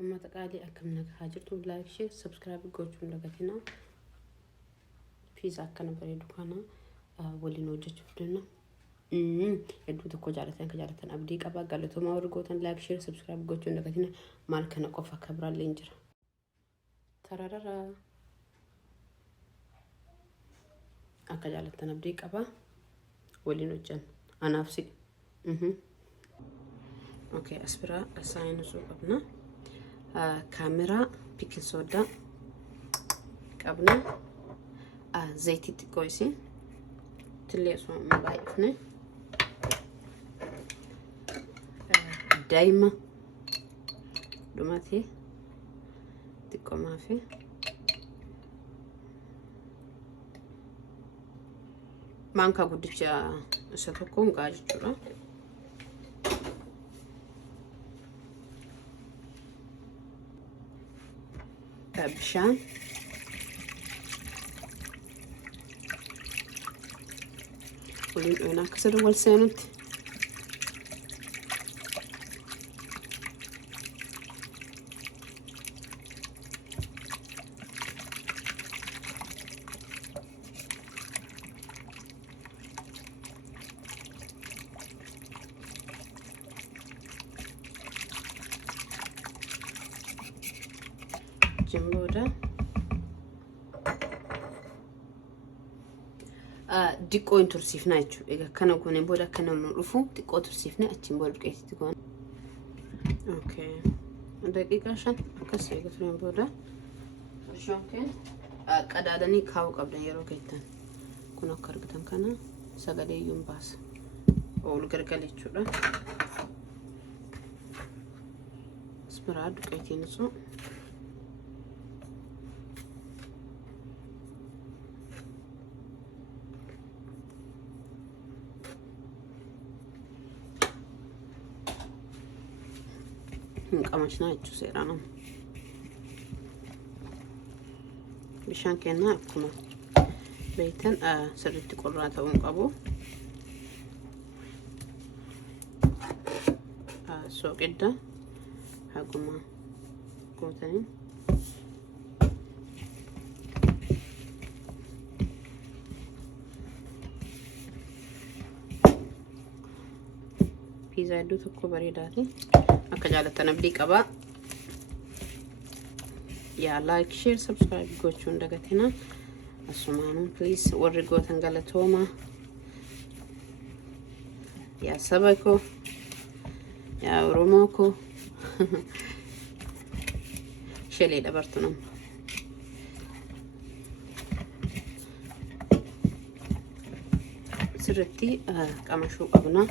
أما تقالي أكمل حاجته لايك شير سبسكرايب gochuun dagatina fiiza akkana bareedu kana waliin hojjechuuf deemna hedduu tokko jaalatan abdii qaba galatoomaa warri gootan لايك شير سبسكرايب gochuun dagatina maal kana qofa kabraallee jira tararara akka jaalatan abdii qaba waliin hojjan anaafsi okay aspira assign so qabna camera pixel soda qabna zayti tikoisi تليسو مبايفني دايما دوماتي تكو ما في مانكا قدتشا ستكون قاجتورا بشان ولين أنا كسر أول سنة جنبودا ديكو انترسيفنا يجو إذا كانوا كونين بودا كانوا نعرفوا ديكو انترسيفنا أتشين بودا بكيتي تكون أوكي دقيقة عشان أكسر يقفلين بودا شون كين قدادني كاو قبل يرو كيتان كنا كرقتان كنا سغالي يوم باس أول كرقالي تشودا اسمراد كيتي نسو قماشنا يجو سيرانا بشان كنا كنا بيتن سرت قراته ونقبو سو كده هاكما كوتاني بيزا دو تكو بريداتي أكجالة نبدي كبا يا لايك شير سبسكرايب gochuun dagatina asumaanun please warri gootan galatooma يا سباكو يا روموكو شلي دبرتنم سرتي قمشو قبنا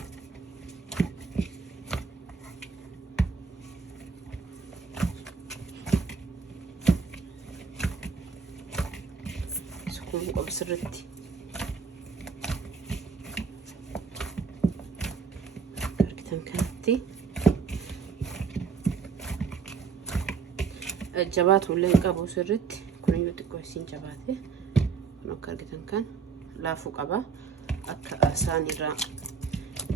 وبسرتي كركتن كانتي الجبات ولا يقابو سرتي كون يوتي كويسين جباتي كون كركتن كان لا فوق ابا اك اساني را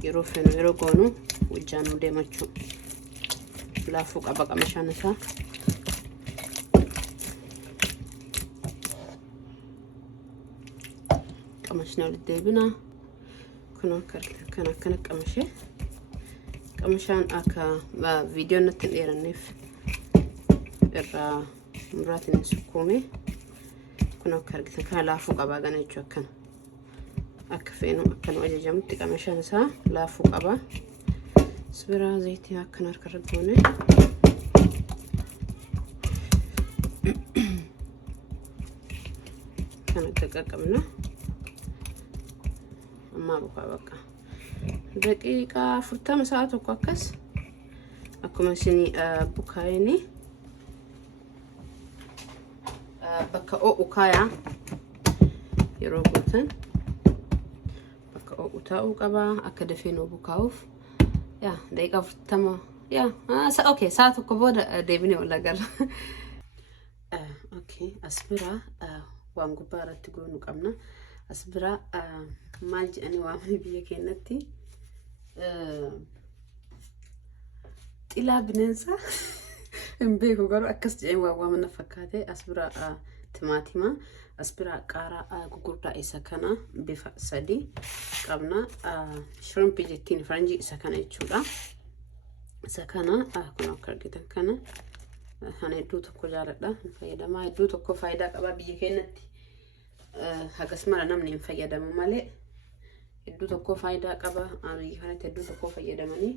يروفن يروغونو وجانو ديمچو لا فوق ابا قمشانتا قمشنا للديبنا كنا كان قمشه قمشان اكا فيديو نتن ايرنف الرا مرات نسكومي كنا كان لا فوق ابا غنيچو كان اكفينو كان وجه جمت قمشان سا لا فوق ابا سبرا زيتي كان كرغوني كان تققمنا ما بقى دقيقة فرتم ساعات وكاكس أكو مسني بكايني بكا أو أكايا يروبوتن بكا أو أتاو كبا أكدفينو بكاوف يا دقيقة فرتم يا أوكي ساعات وكبودا ديبني ولا قال أوكي أسبرا وانقبارة تقولوا قمنا أسبرا مالج أنا وعملي بيا كينتي إلا بننسى beeku garuu akkas jedhee waa mana fakkaate as bira timaatima as bira qaaraa gugurdaa isa kana bifa sadii qabna shrimp jettiin faranjii isa kana jechuudha isa kana kun akka argitan kana hani hedduu tokko jaaladha fayyadamaa hedduu tokko faayidaa qaba biyya keenyatti hagas mara namni hin fayyadamu malee hedduu tokko faayidaa qaba biyya kanatti hedduu tokko fayyadamanii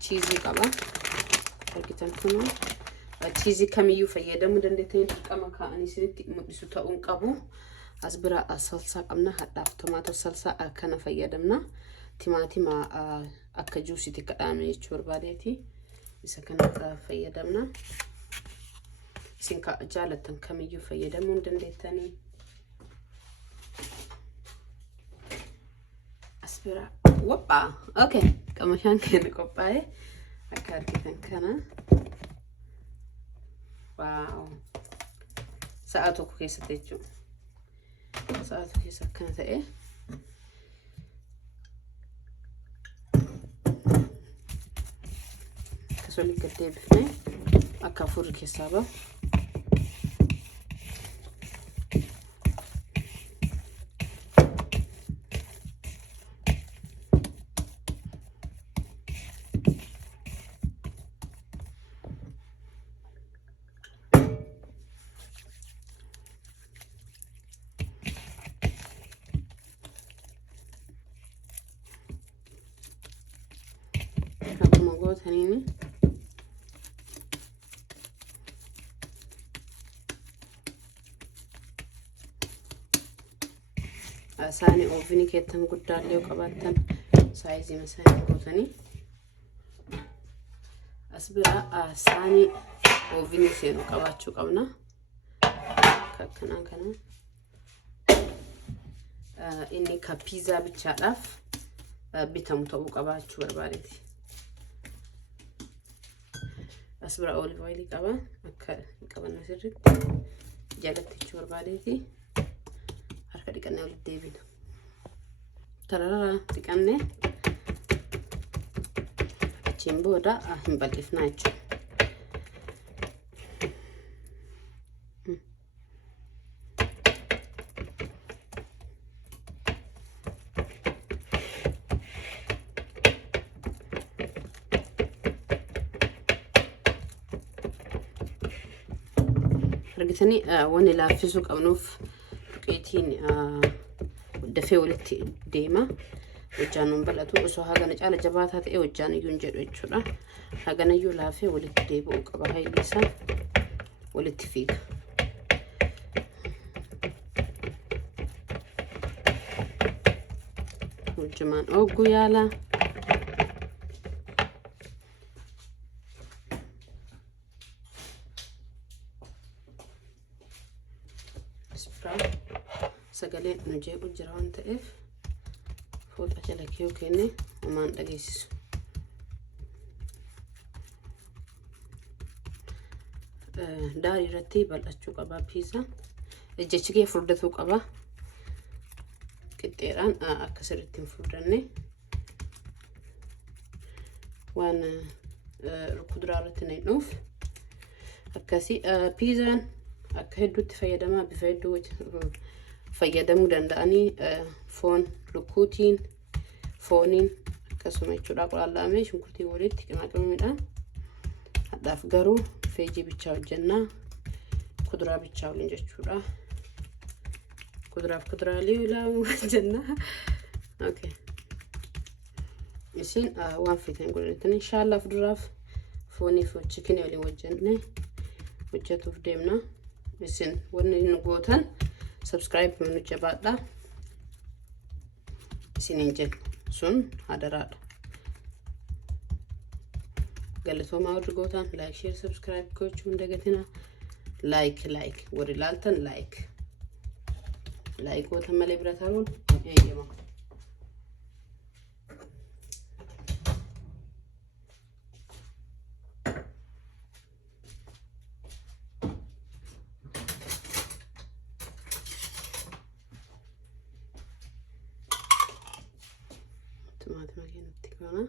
cheesy qaba argitan kun cheesy kamiyyuu fayyadamuu dandeettanii dirqama kaa'anii isinitti mul'isu ta'uun qabu as bira salsa qabna hadhaaf tomato salsa akkana fayyadamna timaatima akka juusitti kadhaame jechuu barbaadeeti isa kana fayyadamna isin ka jaalatan kamiyyuu fayyadamuu dandeettanii as bira wappa okay kamashaan keenya qophaa'e akka argitan kana wow sa'a tokko keessatti jechuudha sa'a tokko keessa akkana ta'e akkasuma gad deebifnee akka afurii keessaa bahu Hanini saani oofini keettan guddaallee qabaattan saayizii masaanii gootanii as bira saani oofini seenu qabaachuu qabna akkanaan kana inni ka piizaa bichaadhaaf bitamu ta'uu qabaachuu barbaadeeti as bira olive oil qaba akka qabanna sirriitti jalatti jechuu barbaadeeti harka dhiqannee walitti deebina tarara dhiqannee achiin booda hin bal'ifnaa jechuudha argitanii wanni laaffisuu qabnuuf duqeetiin dafee walitti deema hojjaanuun bal'atu osoo hagana caala jabaataa ta'e hojjaan iyyuu hin jedhu jechuudha hagana iyyuu laafee walitti deebi'uu qaba hayli isaa walitti fiiga hojjamaan ogguu yaala sagalee nujee ujjira waan ta'eef fooxa jala kiyoo kenne homaan dhageessisu daarii irratti bal'achuu qaba piizaa ejjechi kee furdatuu qaba qixxeedhaan akka sirriitti hin furdanne waan kuduraa irratti na hidhuuf akkasii piizaan akka hedduutti fayyadamaa bifa hedduu fayyadamuu danda'anii foon lukkuutiin fooniin akkasuma jechuudha qulaallamee shunkurtii walitti qimaqimidhaan hadhaaf garuu feejii bichaa hojjannaa kuduraa bichaa waliin jechuudha kuduraaf kuduraalee ilaaluu hojjannaa okay isin waan feetan godhatanii inshallah fuduraaf foonii fi chikinii waliin hojjannee hojjetuuf deemna isin wanni nu gootan subscribe menu jabaadha isinin jenna sun hadaraadha galatoomaa warri gootan like share subscribe gochuu hin dagatina like warri ilaaltan like gootan malee bira ta'uun eeyyama timaatima keenyatti kana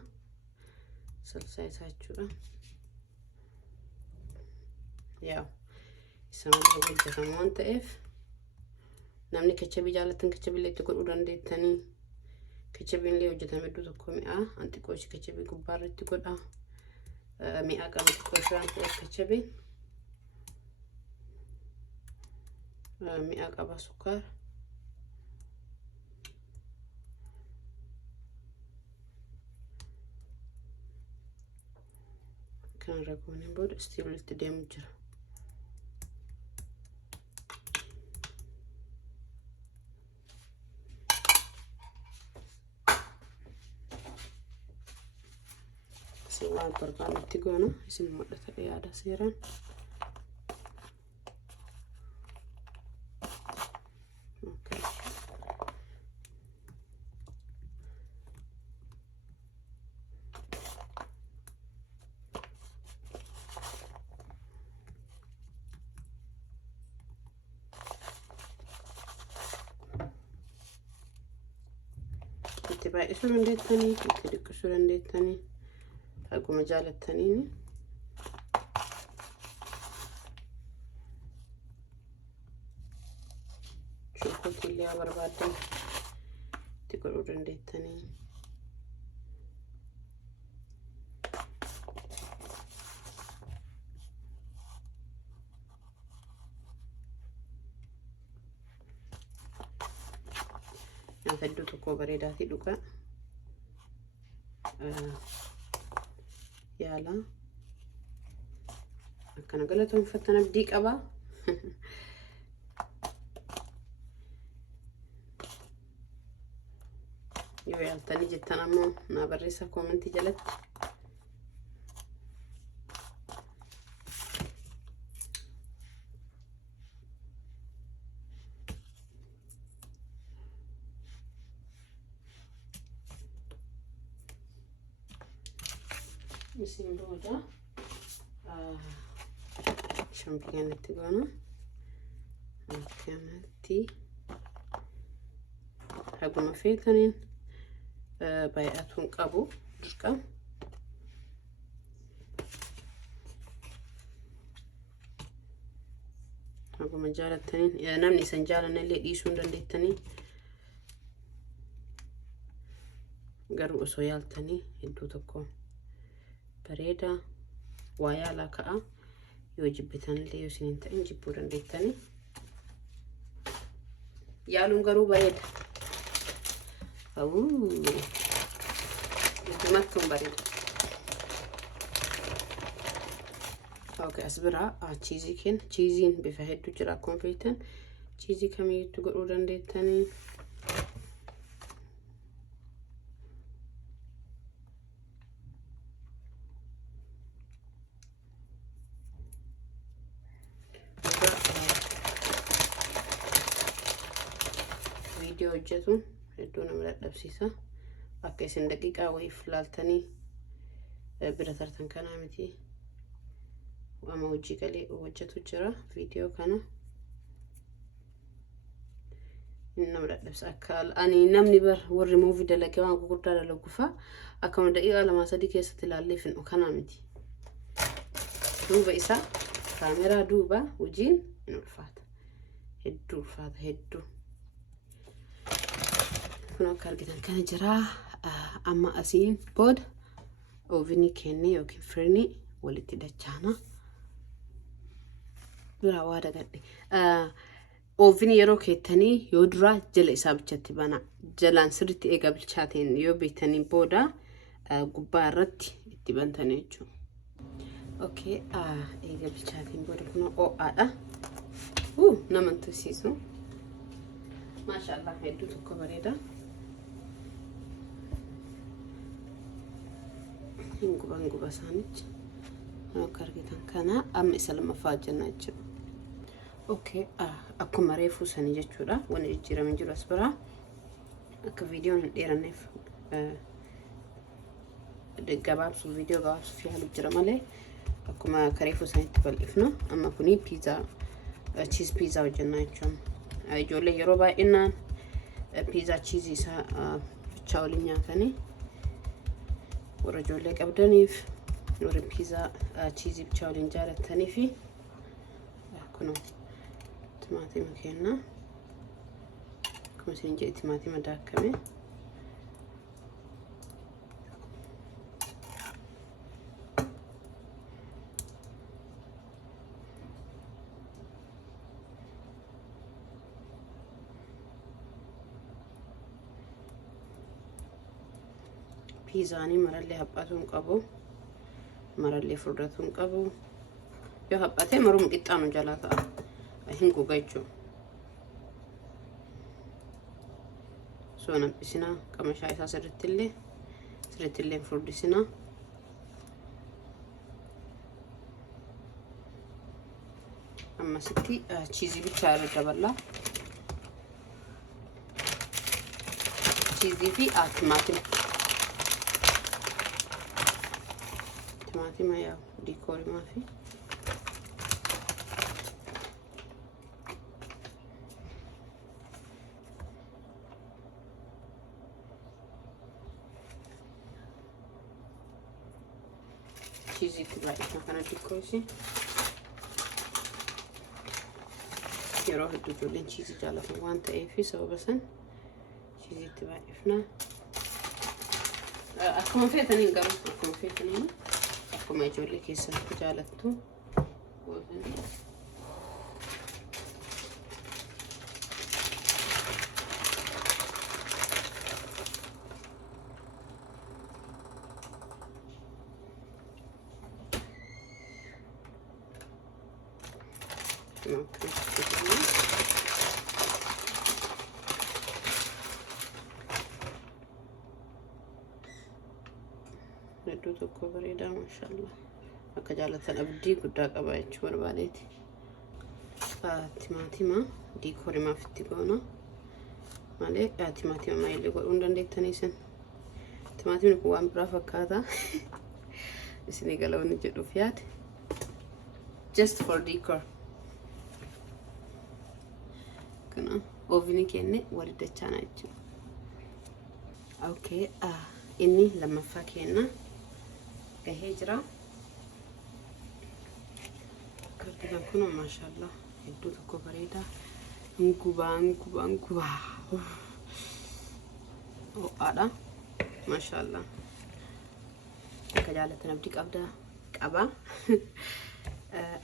salsaa isaa jechuudha. Yaa isa malee hojjetamu waan ta'eef namni kechabii jaalatan kechabii itti godhuu dandeettanii. Kechabiin illee hojjetame iddoo tokko mi'a antiqooshi kechabii gubbaarra itti godha. Mi'a qabu xiqqooshi waan ta'eef kechabiin mi'a qaba sukkaara. Kan ragooniin booda istiilitti deemu jira. Waan barbaannetti goona isin mul'ata yaada seeraan. Itti baay'isuu dandeettanii, itti xiqqisuu dandeettanii. Akkuma jaalataniin shunkurtii illee barbaadan itti godhuu dandeettanii. Nyaata iddoo tokko bareedaatii dhugaa. Yaala akkana galatoomfattan abdii qaba. Yoo yaaltanii jettan ammoo naa barreessaa koomentii jalatti. Isin booda shampiyonitti goona. Akkanatti haguma feetaniin baay'atuun qabu dirqama. Haguma jaalataniin namni isan jaalanne illee dhiisuu dandeettanii. Garuu osoo yaaltanii iddoo tokko bareeda waa yaalaa ka'a. Yoo jibbitan illee yoo isin hin ta'in jibbuu dandeettanii. Yaaluun garuu bareeda. Ittumattuun bareeda. Okay, as biraa cheesii kenna. Cheesiin bifa hedduu jira akkuma feetan. Cheesii kamiyyuu godhuu dandeettanii. Video hojjetuun hedduu nama dadhabsiisa. Akka isin daqiiqaa wayiif laaltanii bira tartan kanaa miti. Amma hojii galee hojjetu jira video kana. Nama dadhabsiisa akka ani namni bar warri movie dalagee waan gurguddaa dalagu fa'a akkuma daqiiqaa 2-3 keessatti ilaallee fin'u kanaa miti. Duuba isaa kaameraa duuba hojiin hin ulfaata. Hedduu ulfaata hedduu. Kun akka argitan kana jira. Amma asiin booda ovenii kennee yookiin firnii walitti dachaana. Dura waa dagadhe. Ovenii yeroo keettanii yoo dura jala isaa bichatti bana. Jalaan sirriitti eega bilchaateen yoo beektanii booda gubbaa irratti itti bantanii jechuudha. Okay, eega bilchaateen booda kun OAdha. Nama tusiisu. Maashaallah hedduu tokko bareeda. Guba saanichi. Akka argitan kana amma isa lammaffaa jenna jechuudha. Okay, akkuma reefuu sanii jechuudha. Waan jijjiiramee jiru as biraa. Akka viidiyoon hin dheeranneef gabaabsuuf viidiyoo gabaabsuuf yaalu jira malee akkuma reefuu saniitti bal'ifna. Amma kuni piizaa cheese piizaa hojjenna jechuudha. Ijoollee yeroo baay'inaan piizaa cheesii isaa bicha waliin nyaatanii ورجولي قبدنيف ور بيتزا تشيزي بتشاولين جارة تانيفي كنو طماطم كينا كم سنجي طماطم داكمه بيزاني مرالي هباتون قبو مرالي فردتون قبو يو هباتي مروم قطانو جلاتا هنگو گايچو سونا بسنا كما شايفا سرتلي فردسنا اما ستي تشيزي بتشار دبلا تشيزي في طماطم طماطم يا ديكور ما في تشيزي تبعي مكان ديكورشي يروح الدجولين تشيزي جالتهم وانت ايه في سوا بسن تشيزي تبعي فنا اكو في ثاني قرب اكو في ثاني اكو ما يجولي كيسه جالتو ندو تكو بريدا ما شاء الله أكجالة أبدي قدا قبايتش برباديتي تيماتيما ديكوري ما في التقونا مالي تيماتيما ما يلي قول عندن ديك تنيسن تيماتيما نكوان برافا كاتا اسني قالوا نجدو فيات just for decor كنا اوفيني كيني ورده تشانايتشو اوكي اني لما فاكينا كهجرة كرتنا كنا ما شاء الله يدو تكو بريدا نكوبا هذا ما شاء الله كجالة نبديك أبدا أبا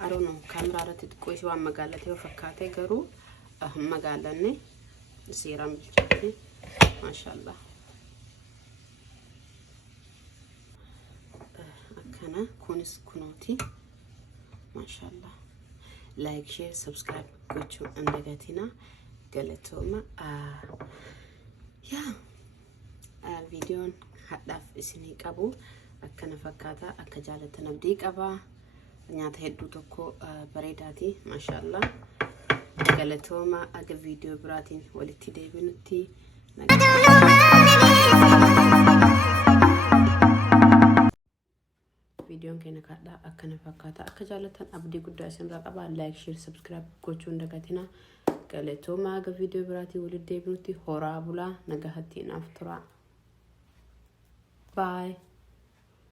أرونو كاميرا رتدكوش وام مقالتي وفكاتي قرو أهم مقالني سيرام بالجاتي ما شاء الله أكنا كونس كنوتي ما شاء الله لايك شير سبسكرايب كوتشو أندقاتنا قالتوما يا فيديون هدف اسني قبو أكنا فكاتا أكجالة نبديك أبا نيات هدو تكو بريداتي ما شاء الله قالتوما أجا فيديو براتين ولتي ديبنتي فيديو كينا كادا أكنا فكاتا أكجالة أبدي قد أسن رقبا لايك شير سبسكرايب كوتشو أندقاتنا قالتوما أجا فيديو براتي ولتي ديبنتي هورا بولا نجاهتين أفترا باي